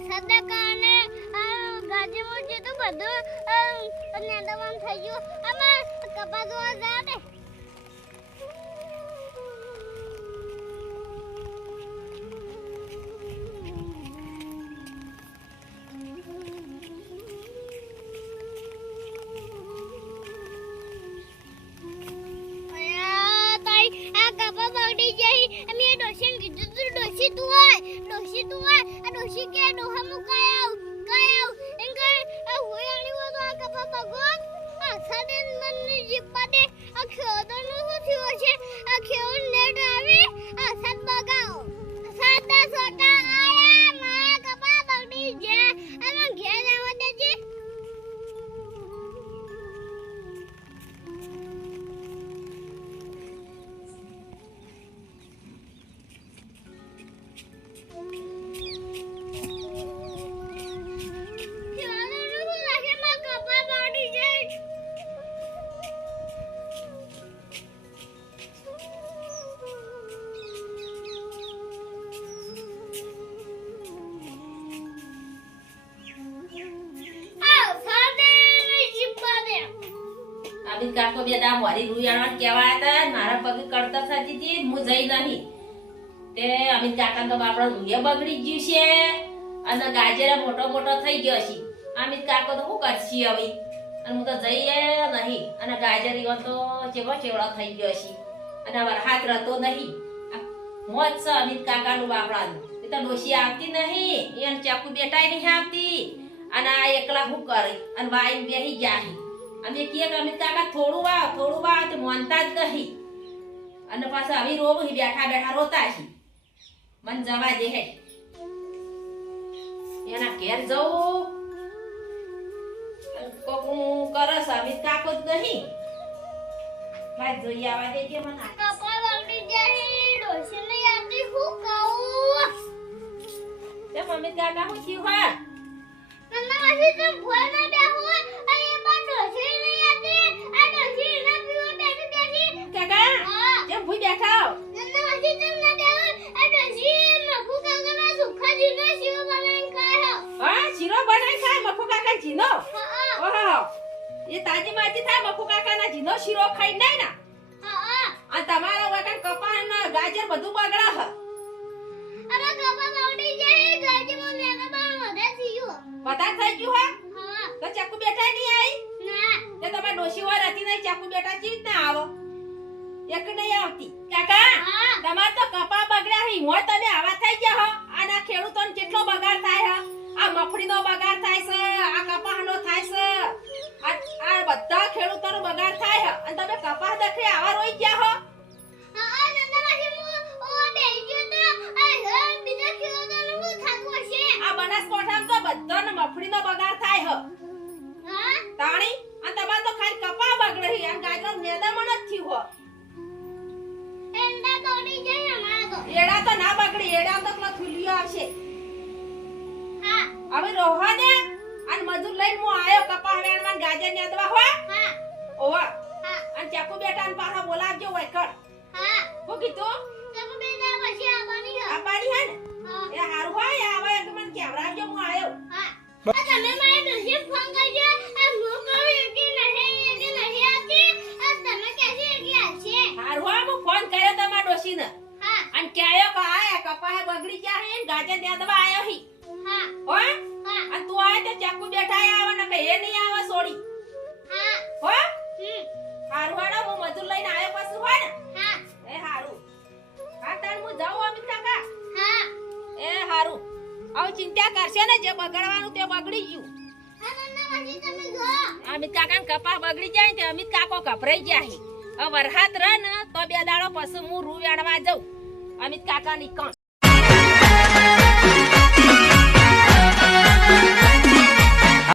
સદા કાને ગાજેમાં જે તો બધું નેંદવાનું થઈ ગયું આમાં કપા જોવા જા દે ડોશી કે ડોહા મુકાયા કાયા એંગે હોય આની વો તો આ કપા ભગવાન આ સાદેન મનની જીપાડે આ ખેડનો શું થયો છે આ ખેડ નેટ આવી આ સાદ બગાઓ સાદા છોટા આયા મા કપા બગડી ગયા અને ઘેર આવવા દેજે અમિત કાકો બે દા મોરી રૂયાણવા કેવા હતા મારા પગે કડતર થતી હતી હું જઈ નહીં તે અમિત કાકા તો બાપડો રૂયા બગડી ગયું છે અને ગાજર મોટો મોટો થઈ ગયો છે અમિત કાકો તો શું કરશી હવે અને હું તો જઈએ નહીં અને ગાજર ઈવો તો ચેવો ચેવડો થઈ ગયો છે અને વરહાત રહેતો નહીં મોજ છે અમિત કાકાનું બાપડાનું એ તો ડોશી આવતી નહીં એને ચાકુ બેટાઈ નહીં આવતી અને આ એકલા શું કરે અને વાઈ બેહી ગયા અમે કીએ કે અમિત કાકા થોડું વાવ તે માનતા જ નહીં અને પાછા આવી રોગ બેઠા બેઠા રોતા છે મન જવા દે હે એના ઘેર જવું કોકું કરસ અમિત કાકો જ નહીં મારે જોઈ આવવા દે કે મને કપા બગડી જાય ડોશી ને યાદી હું કહું તે અમિત કાકા હું થયું હા નન્ના વાસી તો ભોય ના બેહો અને પણ ડોશી ને યાદી આ ડોશી ના પીવો બેઠી બેઠી કાકા જેમ ભૂઈ બેઠા નન્ના વાસી તો ના બેહો આ ડોશી મફુ કાકા સુખા જીનો શીરો બનાવીને ખાયો હા શીરો બનાવી ખાય મફુ કાકા જીનો ઓહો એ તાજી માજી થાય મફુ કાકા ના જીનો શીરો ખાઈ નહીં ના આ તમારા વગર કપાન ગાજર બધું બગડા હ અરે કપા બગડી જાય ગાજરમાં લેવા બા વધે થયો પતા થઈ ગયું હા તો ચાકુ બેટા નહીં આવી ના તે તમે ડોશી વાર હતી નહીં ચાકુ બેટા ચીજ ના આવો એક નહીં આવતી કાકા તમાર તો કપા બગડ્યા હી મોય તમે આવા થઈ ગયા હો આના ખેડૂતોને કેટલો બગાડ થાય હ આ મફળીનો બગાડ થાય છે આ કપાહનો થાય છે આ બધા ખેડૂતોનો બગાડ થાય હ અને તમે કપાહ દખે આવા રોઈ ગયા હો આ બનાસકોઠામાં તો બધાને મફળીનો બગાડ થાય હ તાણી અને તમાર તો ખાલી કપા બગડે હી અને ગાજર મેદામાં જ થયું હો એડા તો ના બગડી એડા તો પેલા થુલિયો આવશે હવે રોહા દે અને મજૂર લઈને હું આયો કપા વેણમાં ગાજર ને અદવા હો ઓવા અને ચાકુ બેટા ને પાછા બોલાવજો હોય કર હું કીધું આબાની હે ને એ હારું હોય આવે કે મને કેવરાવજો હું આયો તમે મારે ડોશી ફોન કરજો આ હું કહું કે નહીં આતી આ તમે કેસે કે આશે હારું હોય હું ફોન કર્યો તમારા ડોશીને હા અને કહેયો કે આયા કપા બગડી ગયા હે ગાજર ને અદવા આયો હી હા હો હા અને તું આય તો ચાકુ બેઠા આવે ને કે એ નહીં આવે સોડી હા હો હારું હાડો હું મજૂર લઈને આયો પાછું હોય ને હા એ હારું હા તાર હું જાઉં અમિત કાકા હા એ હારું આવ ચિંતા કરશે ને જે બગડવાનું તે બગડી ગયું હા નન્ના વાસી તમે જો અમિત કાકા ને કપા બગડી જાય ને અમિત કાકો કપરાઈ ગયા હી હવે વરહાત રહે ને તો બે દાડો પછી હું રૂ વેણવા જાઉં અમિત કાકા ની કણ